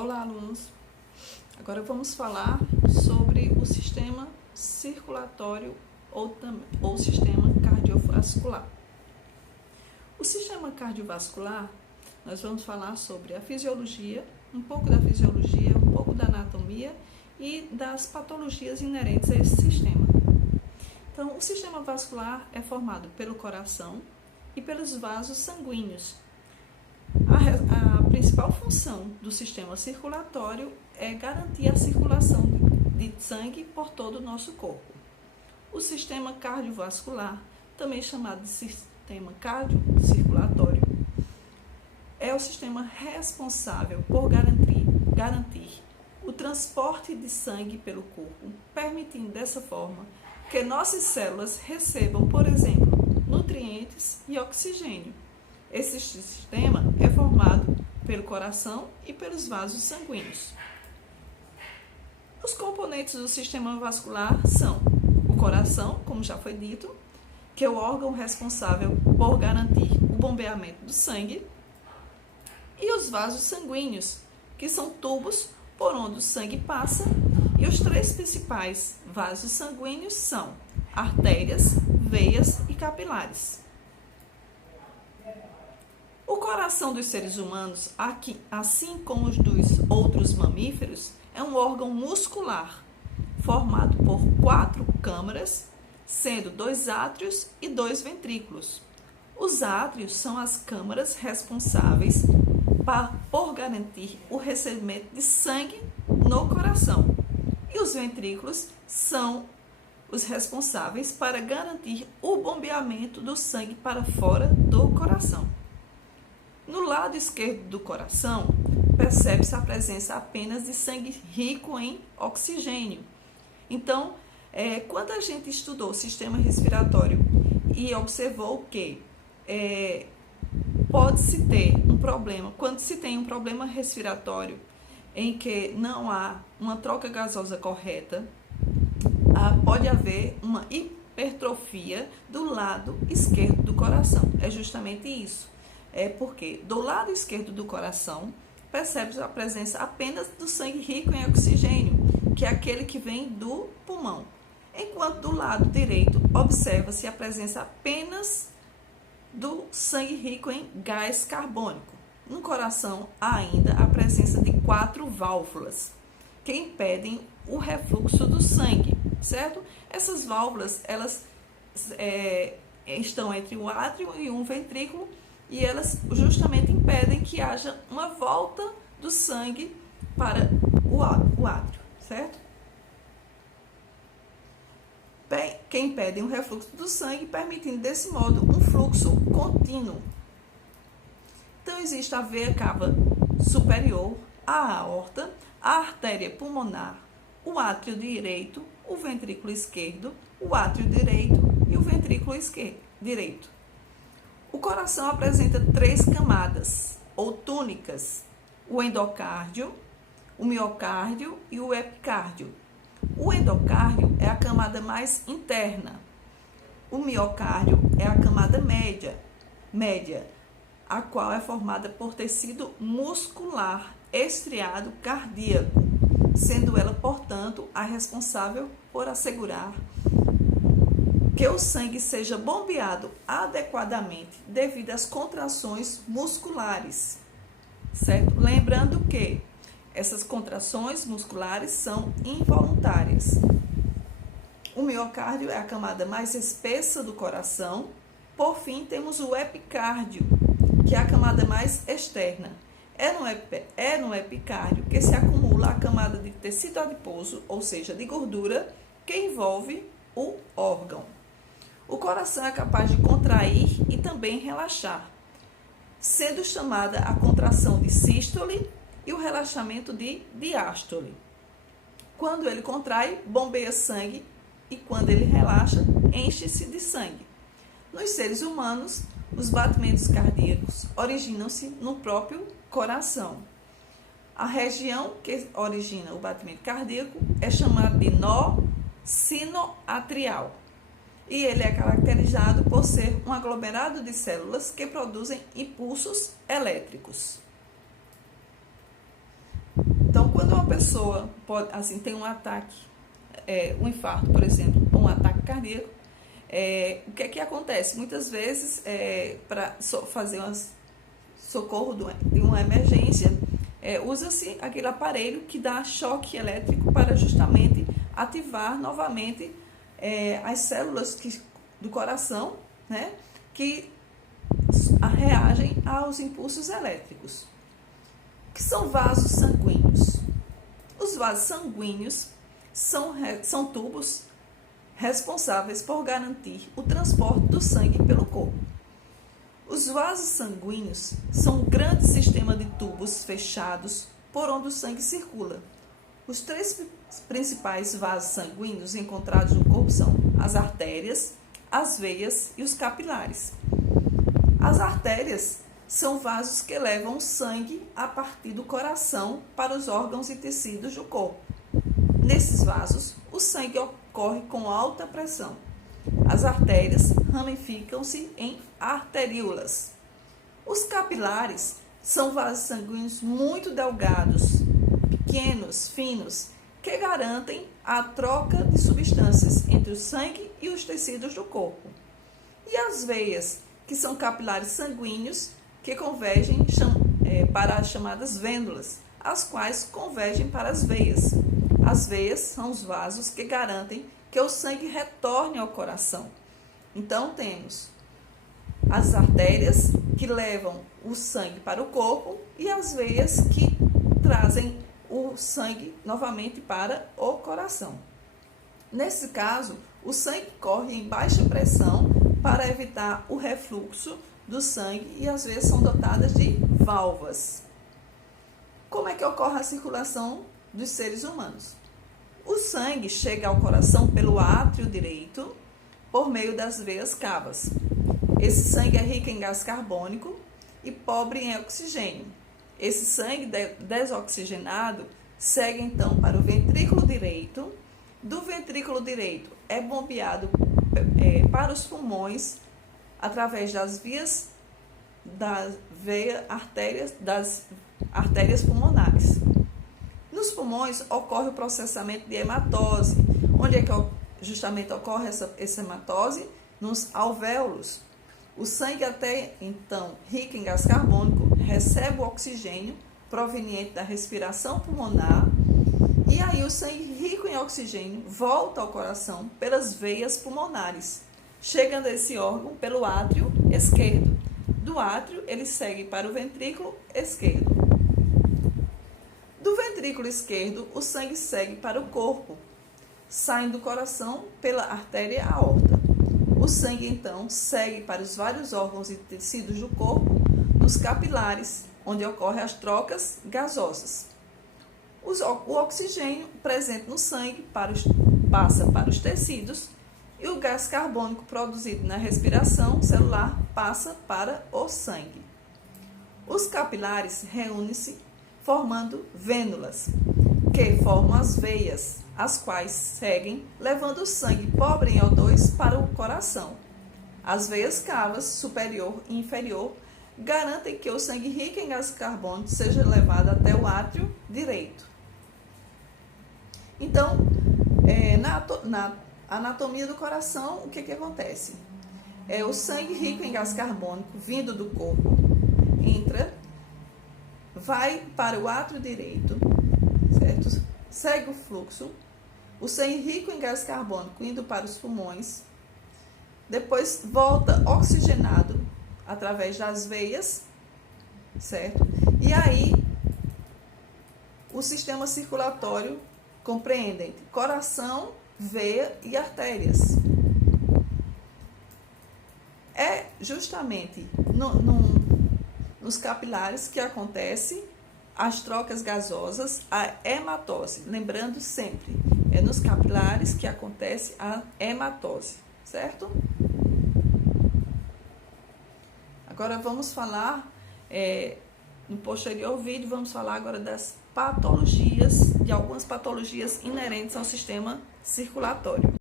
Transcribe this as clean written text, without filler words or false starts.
Olá, alunos! Agora vamos falar sobre o sistema circulatório ou sistema cardiovascular. O sistema cardiovascular, nós vamos falar sobre a fisiologia, um pouco da fisiologia, um pouco da anatomia e das patologias inerentes a esse sistema. Então, o sistema vascular é formado pelo coração e pelos vasos sanguíneos. A principal função do sistema circulatório é garantir a circulação de sangue por todo o nosso corpo. O sistema cardiovascular, também chamado de sistema cardiocirculatório, é o sistema responsável por garantir o transporte de sangue pelo corpo, permitindo dessa forma que nossas células recebam, por exemplo, nutrientes e oxigênio. Esse sistema é formado pelo coração e pelos vasos sanguíneos. Os componentes do sistema vascular são o coração, como já foi dito, que é o órgão responsável por garantir o bombeamento do sangue, e os vasos sanguíneos, que são tubos por onde o sangue passa, e os três principais vasos sanguíneos são artérias, veias e capilares. O coração dos seres humanos, assim como os dos outros mamíferos, é um órgão muscular, formado por 4 câmaras, sendo 2 átrios e 2 ventrículos. Os átrios são as câmaras responsáveis por garantir o recebimento de sangue no coração. E os ventrículos são os responsáveis para garantir o bombeamento do sangue para fora do coração. No lado esquerdo do coração, percebe-se a presença apenas de sangue rico em oxigênio. Então, quando a gente estudou o sistema respiratório e observou que pode-se ter um problema, quando se tem um problema respiratório em que não há uma troca gasosa correta, pode haver uma hipertrofia do lado esquerdo do coração. É justamente isso. Porque do lado esquerdo do coração percebe-se a presença apenas do sangue rico em oxigênio, que é aquele que vem do pulmão. Enquanto do lado direito observa-se a presença apenas do sangue rico em gás carbônico. No coração há ainda a presença de 4 válvulas que impedem o refluxo do sangue, certo? Essas válvulas, elas estão entre um átrio e um ventrículo, e elas justamente impedem que haja uma volta do sangue para o átrio, certo? Que impedem o refluxo do sangue, permitindo desse modo um fluxo contínuo. Então existe a veia cava superior, a aorta, a artéria pulmonar, o átrio direito, o ventrículo esquerdo, o átrio direito e o ventrículo direito. O coração apresenta 3 camadas, ou túnicas: o endocárdio, o miocárdio e o epicárdio. O endocárdio é a camada mais interna. O miocárdio é a camada média, a qual é formada por tecido muscular estriado cardíaco, sendo ela, portanto, a responsável por assegurar que o sangue seja bombeado adequadamente devido às contrações musculares, certo? Lembrando que essas contrações musculares são involuntárias. O miocárdio é a camada mais espessa do coração. Por fim, temos o epicárdio, que é a camada mais externa. É no epicárdio que se acumula a camada de tecido adiposo, ou seja, de gordura, que envolve o órgão. O coração é capaz de contrair e também relaxar, sendo chamada a contração de sístole e o relaxamento de diástole. Quando ele contrai, bombeia sangue, e quando ele relaxa, enche-se de sangue. Nos seres humanos, os batimentos cardíacos originam-se no próprio coração. A região que origina o batimento cardíaco é chamada de nó sinoatrial. E ele é caracterizado por ser um aglomerado de células que produzem impulsos elétricos. pessoa pode, assim, tem um ataque, um infarto, por exemplo, ou um ataque cardíaco, o que é que acontece? Muitas vezes, para fazer socorro de uma emergência, usa-se aquele aparelho que dá choque elétrico para justamente ativar novamente as células do coração, né, que reagem aos impulsos elétricos. O que são vasos sanguíneos? Os vasos sanguíneos são tubos responsáveis por garantir o transporte do sangue pelo corpo. Os vasos sanguíneos são um grande sistema de tubos fechados por onde o sangue circula. Os três principais vasos sanguíneos encontrados no corpo são as artérias, as veias e os capilares. As artérias são vasos que levam o sangue a partir do coração para os órgãos e tecidos do corpo. Nesses vasos, o sangue ocorre com alta pressão. As artérias ramificam-se em arteríolas. Os capilares são vasos sanguíneos muito delgados, pequenos, finos, que garantem a troca de substâncias entre o sangue e os tecidos do corpo. E as veias, que são capilares sanguíneos que convergem para as chamadas vênulas, as quais convergem para as veias. As veias são os vasos que garantem que o sangue retorne ao coração. Então, temos as artérias que levam o sangue para o corpo e as veias que trazem o sangue novamente para o coração. Nesse caso, o sangue corre em baixa pressão para evitar o refluxo do sangue e as veias são dotadas de válvulas. Como é que ocorre a circulação dos seres humanos? O sangue chega ao coração pelo átrio direito por meio das veias cavas. Esse sangue é rico em gás carbônico e pobre em oxigênio. Esse sangue desoxigenado segue então para o ventrículo direito. Do ventrículo direito é bombeado para os pulmões através das vias das artérias pulmonares. Nos pulmões ocorre o processamento de hematose. Onde é que justamente ocorre essa hematose? Nos alvéolos. O sangue até então rico em gás carbônico recebe o oxigênio proveniente da respiração pulmonar e aí o sangue rico em oxigênio volta ao coração pelas veias pulmonares, chegando a esse órgão pelo átrio esquerdo. Do átrio ele segue para o ventrículo esquerdo. Do ventrículo esquerdo o sangue segue para o corpo, saindo do coração pela artéria aorta. O sangue, então, segue para os vários órgãos e tecidos do corpo, nos capilares, onde ocorrem as trocas gasosas. O oxigênio presente no sangue passa para os tecidos e o gás carbônico produzido na respiração celular passa para o sangue. Os capilares reúnem-se formando vênulas, que formam as veias, as quais seguem, levando o sangue pobre em O2 para o coração. As veias cavas, superior e inferior, garantem que o sangue rico em gás carbônico seja levado até o átrio direito. Então, na anatomia do coração, o que acontece? O sangue rico em gás carbônico, vindo do corpo, vai para o átrio direito, certo? Segue o fluxo, o sangue rico em gás carbônico indo para os pulmões, depois volta oxigenado através das veias, certo? E aí, o sistema circulatório compreende coração, veia e artérias. É justamente nos capilares que acontece as trocas gasosas, a hematose. Lembrando sempre, é nos capilares que acontece a hematose, certo? Agora vamos falar, no posterior vídeo, vamos falar agora das patologias, de algumas patologias inerentes ao sistema circulatório.